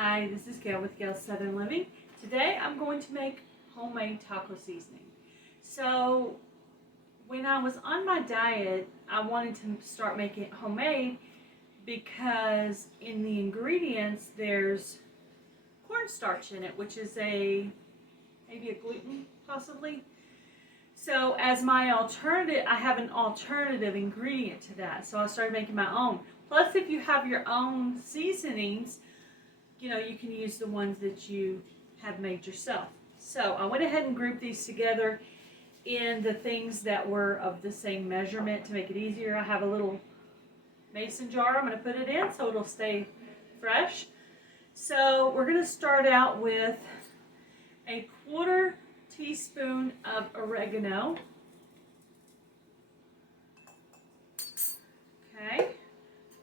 Hi, this is Gail with Gail's Southern Living. Today I'm going to make homemade taco seasoning. So when I was on my diet, I wanted to start making it homemade because in the ingredients there's cornstarch in it, which is maybe a gluten possibly. So as my alternative, I have an alternative ingredient to that. So I started making my own. Plus, if you have your own seasonings, you can use the ones that you have made yourself. So I went ahead and grouped these together in the things that were of the same measurement to make it easier. I have a little mason jar I'm going to put it in so it'll stay fresh. So we're going to start out with a 1/4 teaspoon of oregano. Okay,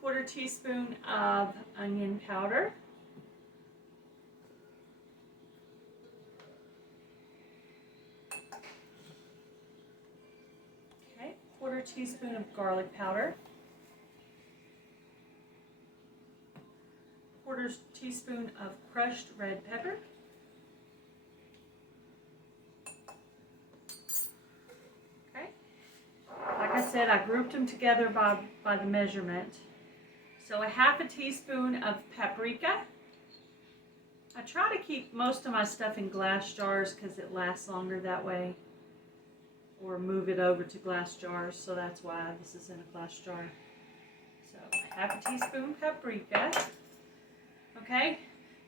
1/4 teaspoon of onion powder. Okay, 1/4 teaspoon of garlic powder. 1/4 teaspoon of crushed red pepper. Like I said, I grouped them together by the measurement. So a 1/2 teaspoon of paprika. I try to keep most of my stuff in glass jars because it lasts longer that way. Or move it over to glass jars, so that's why this is in a glass jar. So 1/2 teaspoon paprika. Okay,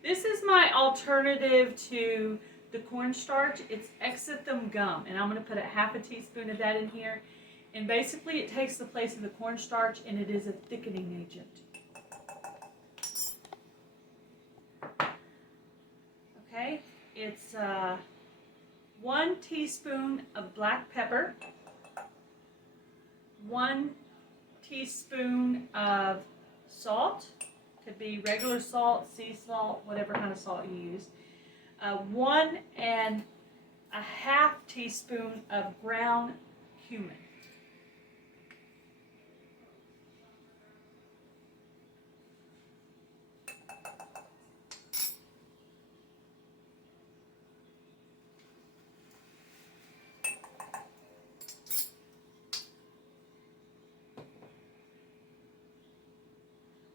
this is my alternative to the cornstarch. It's xatham gum, and I'm going to put a 1/2 teaspoon of that in here. And basically it takes the place of the cornstarch and it is a thickening agent. Okay, it's 1 teaspoon of black pepper, 1 teaspoon of salt, could be regular salt, sea salt, whatever kind of salt you use, 1 1/2 teaspoon of ground cumin.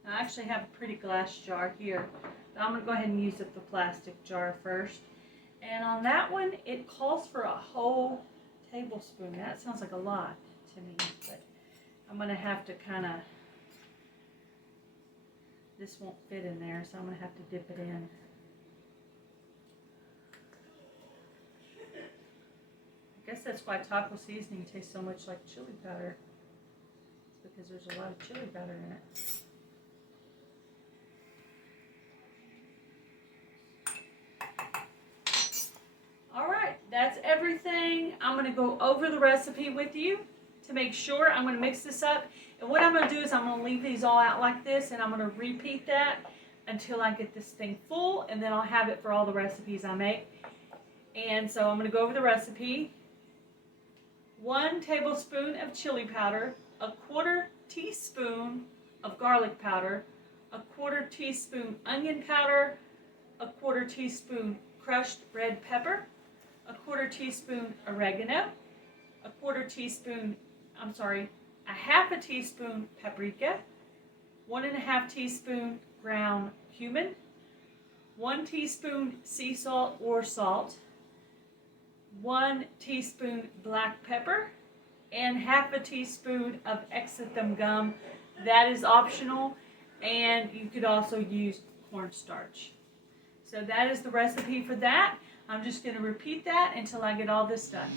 I actually have a pretty glass jar here. I'm going to go ahead and use up the plastic jar first. And on that one, it calls for a whole tablespoon. That sounds like a lot to me, but I'm going to have to this won't fit in there, so I'm going to have to dip it in. I guess that's why taco seasoning tastes so much like chili powder. It's because there's a lot of chili powder in it. That's everything. I'm going to go over the recipe with you to make sure. I'm going to mix this up. And what I'm going to do is I'm going to leave these all out like this, and I'm going to repeat that until I get this thing full, and then I'll have it for all the recipes I make. And so I'm going to go over the recipe. 1 tablespoon of chili powder, a 1/4 teaspoon of garlic powder, a 1/4 teaspoon onion powder, a 1/4 teaspoon crushed red pepper, a 1/4 teaspoon oregano, a 1/4 teaspoon, a 1/2 teaspoon paprika, 1 1/2 teaspoon ground cumin, 1 teaspoon sea salt or salt, 1 teaspoon black pepper, and 1/2 teaspoon of xatham gum. That is optional, and you could also use cornstarch. So that is the recipe for that. I'm just going to repeat that until I get all this done.